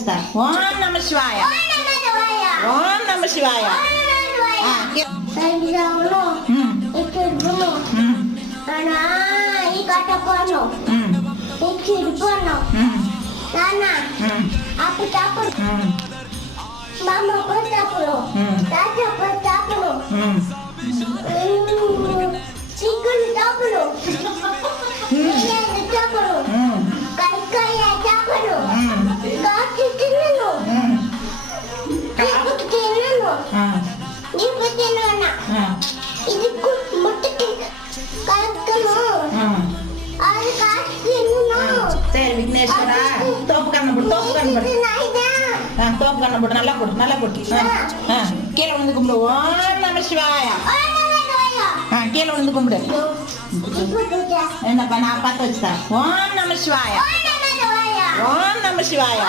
வச்சுதா. ஓம் நம சிவாய. ஓம் நம சிவாய. Mama pun tak perlu, Tata pun tak perlu, Chicken tak perlu, Ikan tak perlu, Kaya tak perlu, Kaki tinanu, Ikut tinanu, Ikut tinana, Ikut mutik, Kalkamu, Ada kaki tinanu. சரி விக்னேஸ்வரா, தோப்பு கண்ணு போடு, தோப்பு கண்ணு போடு. தோப்பு கண்ணு போடு, நல்லா போடு, நல்லா போடு. கீழே விழுந்து கும்பிடு. ஓம் நம சிவாய. கீழே விழுந்து கும்பிடு. என்னப்பா நான் பார்த்து வச்சுதா. ஓம் நம சிவாய. ஓம் நம சிவாய.